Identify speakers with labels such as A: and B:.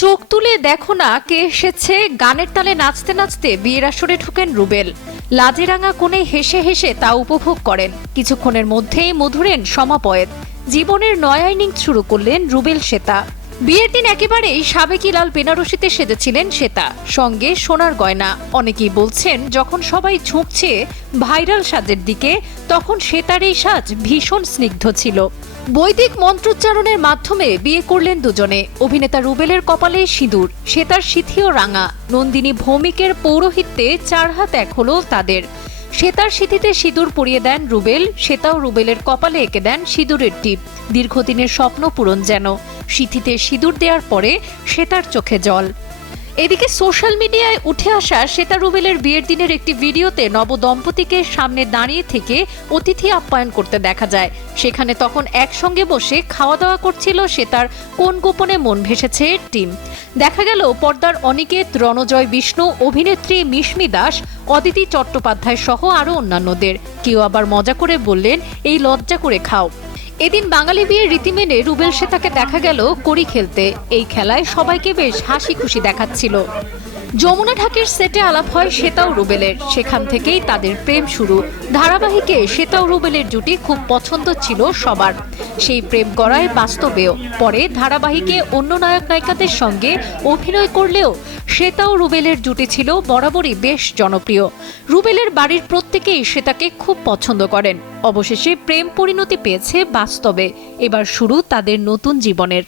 A: চোখ তুলে দেখো না কে এসেছে গানের তালে নাচতে নাচতে বিয়ের আসরে ঢুকেন রুবেল। লাজেরাঙা কোণে হেসে হেসে তা উপভোগ করেন। কিছুক্ষণের মধ্যেই মধুরেন সমাপয়েত জীবনের নয়া ইনিংস শুরু করলেন রুবেল শ্বেতা বিয়ের দিন একেবারেই সাবেকি লাল বেনারসিতে সেজেছিলেন শ্বেতা। সঙ্গে সোনার গয়না। অনেকেই বলছেন, যখন সবাই ঝুঁকছে ভাইরাল সাজের দিকে, তখন শ্বেতার এই সাজ ভীষণ স্নিগ্ধ ছিল। বৈদিক মন্ত্রোচ্চারণের মাধ্যমে বিয়ে করলেন দুজনে। অভিনেতা রুবেলের কপালে সিঁদুর, শ্বেতার সিথিও রাঙা। নন্দিনী ভৌমিকের পৌরোহিত্যে চার হাত এক হলো তাদের। শ্বেতার সিথিতে সিঁদুর পরিয়ে দেন রুবেল, শ্বেতাও রুবেলের কপালে এঁকে দেন সিঁদুরের টিপ। দীর্ঘদিনের স্বপ্ন পূরণ যেন। সিথিতে সিঁদুর দেওয়ার পরে শ্বেতার চোখে জল। এদিকে সোশ্যাল মিডিয়ায় উঠে আসা শ্বেতা রুবেলের বিয়ের দিনের একটি ভিডিওতে নবদম্পতিকে সামনে দাঁড়িয়ে থেকে অতিথি আপ্যায়ন করতে দেখা যায়। সেখানে তখন একসঙ্গে বসে খাওয়া দাওয়া করছিল শ্বেতার কোন গোপনে মন ভেসেছে টিম। দেখা গেল পর্দার অনিকেত, রণজয় বিষ্ণু, অভিনেত্রী মিশমি দাস, অদিতি চট্টোপাধ্যায় সহ আরও অন্যান্যদের। কেউ আবার মজা করে বললেন, এই লজ্জা করে খাও। এদিন বাঙালি বিয়ের রীতি মেনে রুবেল শ্বেতাকে দেখা গেল কড়ি খেলতে। এই খেলায় সবাইকে বেশ হাসি খুশি দেখাচ্ছিল। যমুনা ঢাকের সেটে আলাপ হয় শ্বেতা ও রুবেলের। সেখান থেকেই তাদের প্রেম শুরু। ধারাবাহিকে শ্বেতা ও রুবেলের জুটি খুব পছন্দ ছিল সবার। সেই প্রেম গড়ায় বাস্তবেও। পরে ধারাবাহিকে অন্য নায়ক নায়িকাদের সঙ্গে অভিনয় করলেও শ্বেতা ও রুবেলের জুটি ছিল বরাবরই বেশ জনপ্রিয়। রুবেলের বাড়ির প্রত্যেকেই শ্বেতাকে খুব পছন্দ করেন। অবশেষে প্রেম পরিণতি পেয়েছে বাস্তবে। এবার শুরু তাদের নতুন জীবনের।